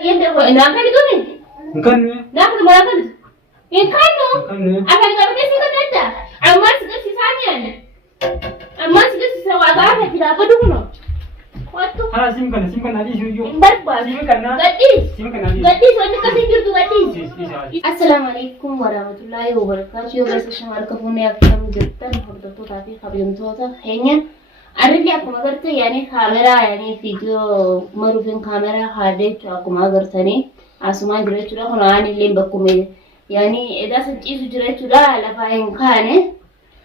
Yende ko inakal ito ni. Kan Dapat malakan. Ikan no. Akan ka kasi kanata. Amma siga si sanian. Amma siga si sawaga ka tidak apa dulu no. Waktu. हाँ सिम करना दी शुरू Barbas. SIM करना दी Gadis wanti kasi jirtu gadis. Assalamualaikum warahmatullahi wabarakatuh. Yo guys, shamal ka phone yakam jirtan hordatu tafi khabiyamtoota henya. Arri akkuma agartee yani kaameraa yani video marufin kaameraa haadee akkuma agartanii asuma jira jechuudha. Kun aan illee bakkume yani edaa sanciisu jira jechuudha. Lafa hin kaane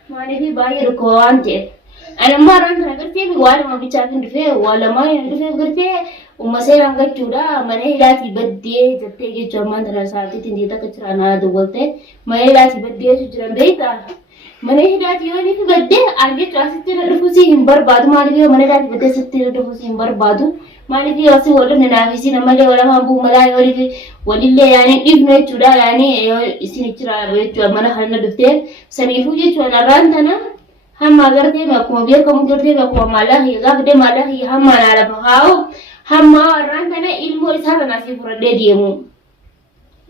maaliif baay'ee rakkoo waan ta'eef. Ani maraan kana agartee waanuma bichaa kan dhufee waalamaa hin dhufee agartee ummaseeraan gachuudha. Mana hidhaatii baddee jettee jechuudha. Ammaan tana sa'aatiitti hin akka jiraan haa duwwalte mana hidhaatii baddee jiran beektaa. Mana hidhaatii yoo inni baddee aan jechuudha. Asitti na dhufuusii hin barbaadu. Maaliif yoo mana hidhaatii baddee asitti na dhufuusii hin barbaadu. Maaliif yoo asii walirra naafisii namallee walamaan bu'u malaa yoo walillee yaani dhifnu jechuudha. Yaani isin jira jechuudha. Mana kana dhuftee saniifuu jechuudha. Narraan tana hamma agartee akkuma beekamu jirtee akkuma malaahii gaafdee malaahii hamma lafa kaa'u hamma warraan kana ilmoo isaa kana asii fudhadhee deemu.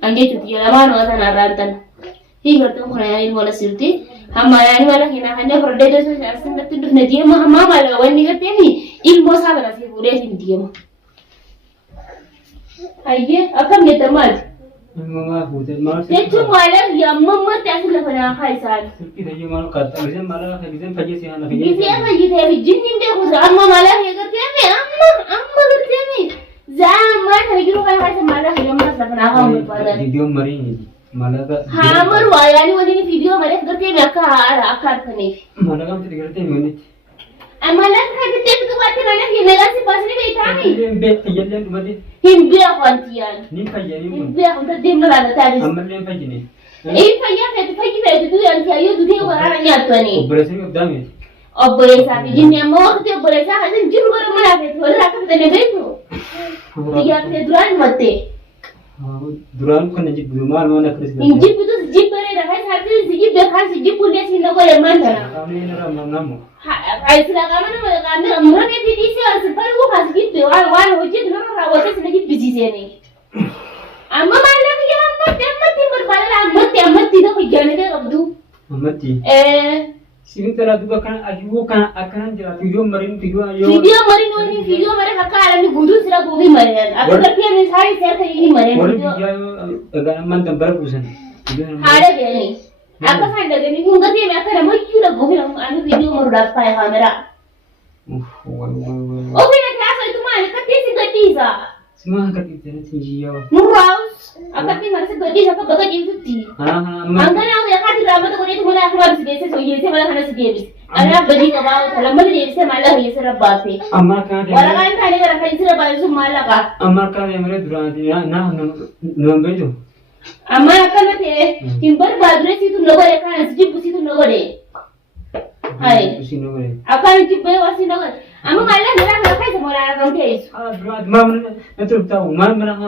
An jechuuti jedhamaan waan sana warraan tana. Hiikartaan kun yaani ilmoo lasirti hamma yaani malaahii na kanneen fudhadhee deemu asirratti dhufne deema hamma mala wanni garteemi ilmoo isaa kana asii fuudhee hin deema. Ayyee akkam jettan maali? Mama fuudhee maal jechuun malaahii ammammaatti asii lafa naa haa isaan. Kita malu kata, kita malah kita pergi sih anak Bisa apa gitu ya? Jinnin deh aku sama malah ya kerjanya amma kerjanya zaman hari itu kan saya malah ya mas dapat apa pada video mari malah ka hamar wayani wani video malah kerjanya akar kene malah kamu tidak kerja ini amalan kan kita itu baca malah ini negasi pas ini beitani jalan mati himbe akuantian ni payah ni himbe aku tadi malah tadi amal yang payah ni pagi itu yang saya itu dia orang nyatu nih operasi udah ni Obbolesa fi jinni amma wakati obbolesa hasan jiru bara mana fe wala ka fitane beeku ya fe duran matte duran ko najib mal mana kris injib itu jib bare da hay sarti jib be khas jib pulle sin no gore mantara kami ni ram namu ay sila ka mana ma ka me amra ke bidi se ar par wo khas jib be wan hoje no ra wote sin jib biji se ne amma mala ya amma timur bala amma ti da ko jane ke abdu amati Sini telah juga kan ayu kan akan jalan video marin ni video marin kakak ni gudu sila gobi marin aku kerja ni sari share ke ini marin video agak man tempat kusan ada dia ni aku kan dah ni nggak dia macam mana mau cura gobi anu video maru dapat pakai kamera oh bila terasa itu mana kerja si gadisa semua kerja tinggi ya muraus aku ni mana si gadisa aku bagai itu ti angkanya aku ya kan drama tu kau mana aku harus biasa so ye se malah kana sedih ana badi ka bawo talamal ye se malah ye se rabba pe amma ka de wala kan thane ka kan se rabba su malah ka amma ka de mere durani na bejo amma kan te timbar badre si tu nogore kan si pusi tu nogore hai pusi nogore akan jibbe wasi nogore amma malah ngara ka kai semua kan te durani mam na tu tahu mam na ha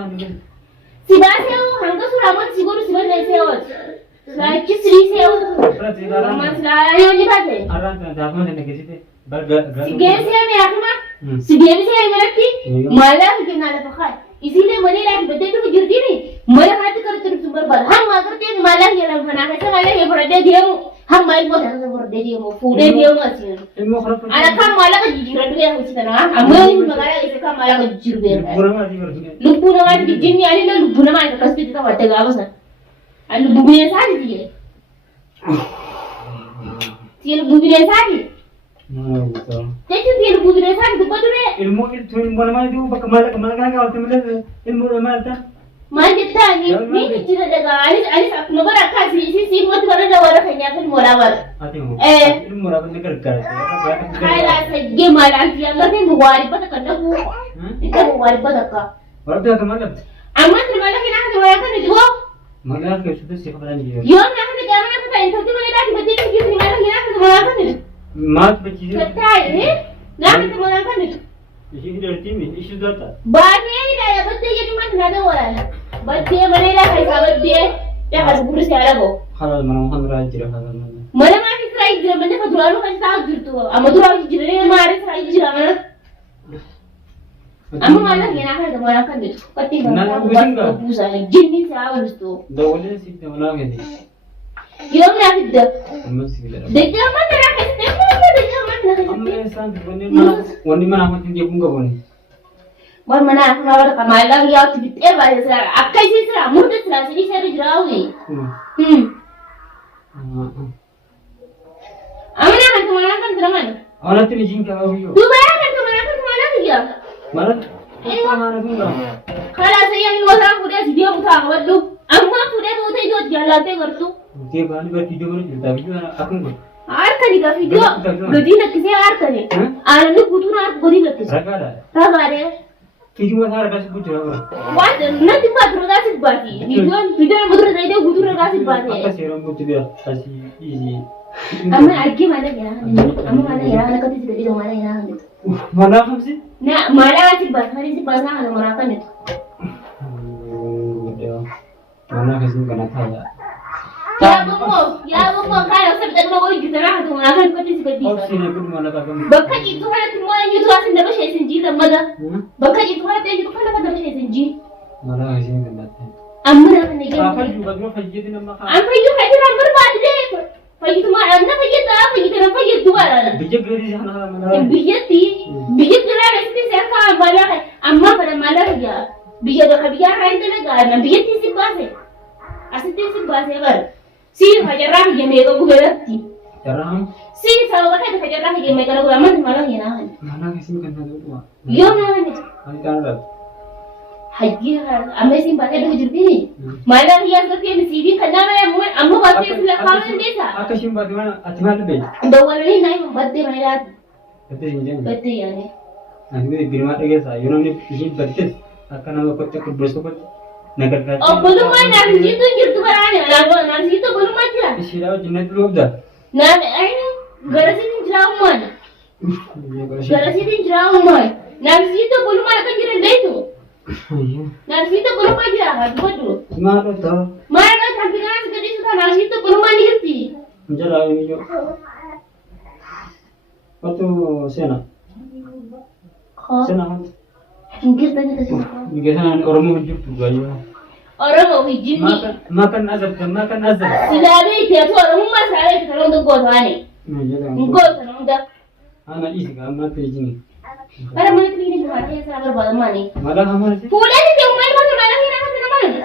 si baseo hanga suraman siguru sibar le seo Lagi seri seo. Masalah yang ni bade. Arang dah apa ni kisah tu? Gesi yang ni aku mah. Si gesi yang mana ti? Malah kita nak pakai. Isinya mana lagi bade tu berjudi ni. Malah hati kerja terus sumber bal. Ham agar dia malah yang orang mana kita malah yang berada dia ham malah buat orang berada dia mau food dia mau asyik. Anak kam malah kejiran dia harus kita nak. Amal ni malah itu kam malah kejiran dia. Lupu nama di jinni ani lah lupu nama itu pasti kita baca gawas na. Alu bubunya sari dia. Dia bubunya sari. betul. Jadi dia bubunya sari tu betul deh. Ilmu itu mana itu kemana kan kau temukan ilmu mana tu? Mana kita ni cerita jaga. Anis aku nak berakah si muat mana dah orang kaya kan morawar. Ilmu morawar ni kerja. Hai lah segi malam dia ngerti muari pada kena bu. Itu muari pada kah? Orang tu kemana? Amat terima kasih nak jual kan itu. Malah ke sudah siapa lagi? Yo nak kena jangan aku tak interaksi mana lagi betul tu kita mana kita nak jual kan itu. Mat beci. Betul ni. Nak kita jual kan itu. Isi dari tim ini isu data. Banyak dah ya betul jadi mana ada orang. Betul mana dah kai sahabat dia. Dia harus burus dia lagu. Halal mana orang rajin halal mana. Mana masih serai dia mana kedua lu kan tahu tu. Amat tu orang jadi mana serai jadi mana. Amma malah yana kan da mara kan da kwati ba Nan ta gudun ga. busa ne jinni ta wusto Dawalin si da wala gani. yau na fidda Amma si da. da jaman da ka sai ko da jaman da ka Amma san wani mana mutum da bunga bane. wai mana kuma war kamala ya tu bitte ba da sara akai sai sara mun da sara sai sai jirawi amana kan kuma kan da man Awala tini jinka awiyo. tu ba kan kuma kan ya Mara ko mana dunga. kala sai yan wata fude su biyo mutu a waddu amma fude to tai jo jalate gartu Ke bani ba video mana jirta video akun ko. har kani ga video godi na kise har kani arani kutuna godi na kise Ragada. ragare Video mana har kasi butu rawa. what nanti ba duro ga sibati video mutu da ide gudura ga Akka sibati seram butu dia kasi easy. amma agge mana ya amma mana ya na kati da ido mana ya Mana hamsi? na mana sibati hari sibati na mara kan ne Mana kasi kana taya. ya bungo kayo sabi da mo wai gitara ka tuma kan kati sibati Opsi ne kudu mana ka gam. bakka ji to kana tuma yi to asin da bashe sun ji da maza bakka ji to kana ji to kana da bashe sun ji Mana kasi kana taya. amma na ne ga Apa juga dua fajjid na maka. an fayyu hajira marba da fayyu ma an na fayyu da fayyu na fayyu duwara Bijak gari jana mana. biyati biyat gara ne sai ka mala amma fa da mala ya biya da kabiya ran da ga na biyati si base asiti si base bar si hajira ya me ga guberati Jarang. si sawa ka da hajira ya me ga guberati mala ya na Mana kasi kana dua. yo na ne Ani kana. hajira amma sin ba da hujurti mala ya ga ke misibi kana na mu amma ba sai su la kawan desa Aka shimba dimana atmal be. da wani na yi badde mai da Ate injen. badde ya ne Ani birma tage sa yunam ne hit batte. Akana ko kotte ko bresto ko nagar ka. oh belum mana ji tu gitu barane na situ belum aja Shiraw jinnat lobda. na ai garasi din jrawman garasi din jrawman na situ belum ada kan jiran dai tu na situ belum aja ha bodo Maro to. mana kan kana segede sudah na situ belum mandi gerti Jara ini yo. Patu sena. kok Sena. pinggir tanya ke sini Biasa orang mau hidup juga ya. orang mau hijin ni Makan azab kan makan azab. silabe te to orang masala ke kalau untuk godane Nah, jadi ngod tanong da anak isi kan anak ini. para mana ini buat ya sabar balmani Malah hamar sih. pula ni dia mai mana mana ni nak mana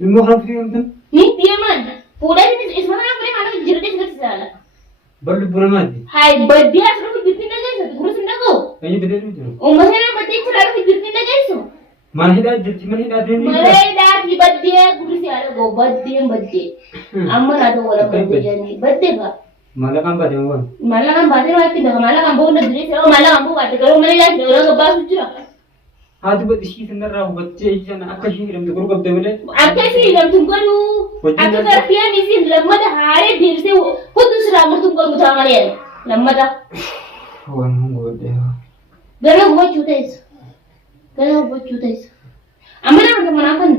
Ilmu harus kan. ni dia mana pula ni ismana apa yang ada jirde jirde sana Baru bulan mati. hai badya asal jirde na guys guru sindago Kayaknya beda itu. o masana badya chara jirde na guys Mana hidat ini. mare da ki badya guru si ala go badya amma na do wala badya ni badya ba Malah kan pada yang mala kan badya mati da mala kan bo na dire sa mala kan bo badya karo mala la orang ga basu jira Hadi buat isi sendiri rahu baca ijan aku sih dalam tu guru kau boleh. akka si lam tungalu akka tarfiya ni si lamma da hare dir se hudu sira mutum ko mutamare lamma da Wan munggu deh. gara go chutais amana da mana kan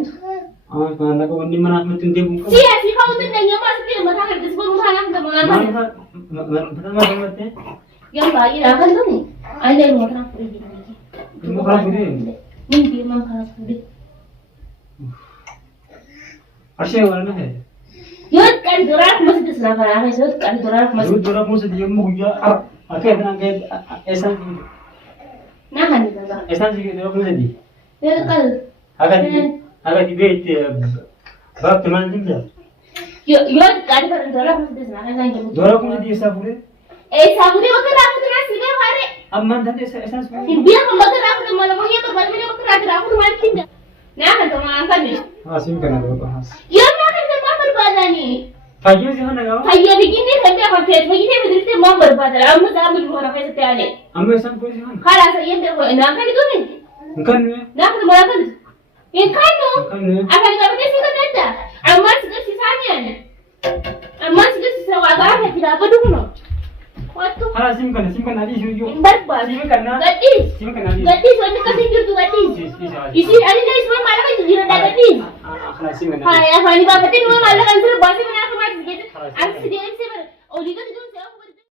Ah, mana kau ni mana mungkin dia buka. si asi ka utun da nyama si mata ka disbo mutana da mana kan Mana mati? yang bagi ra kan to ni ande mo tan puri ni Ilmu harus ini. ni dia man kan puri Asyik warna है. yot kan dorak masih disna para ha yot kan dorak Dulu masih dulu musuh dia mau ya. Akhir dengan kayak esan na han da esan sih dulu musuh di. yot kan Agak di bed bab teman juga. yot kan dorak masih disna kan kan Dulu musuh di esa boleh. sabune wakara aku na sibe hare Amman tadi esan semua. dia pembatar aku da malam ya to balmene wakara aku mal kinda na kan to man kan ni Asim kena dulu bahas. ya na kan da mamar badani Pagi sih mana kau? hayya begini kan da kan fet begini bedirte mamar badala amma da mu ruwa na kai ta ne Ambil esan kau sih mana? kala sai yadda ko ina kan to ne Bukan ni. na kan ma kan in kano Bukan ni. akan ga kai sai kan da amma su ga si saniya ne amma su ga si sawa ga ka kira ba duno wato Hala sim kena nadi sih. barba Sim kena. gadis Sim kena nadi. gadis wanda ka sai girtu gadis isi ani da isma mala kan jira da gadis Hala sim kena. ha ya fani ba patin mo mala kan sir ba sai na kuma ji an su da an sai ba oliga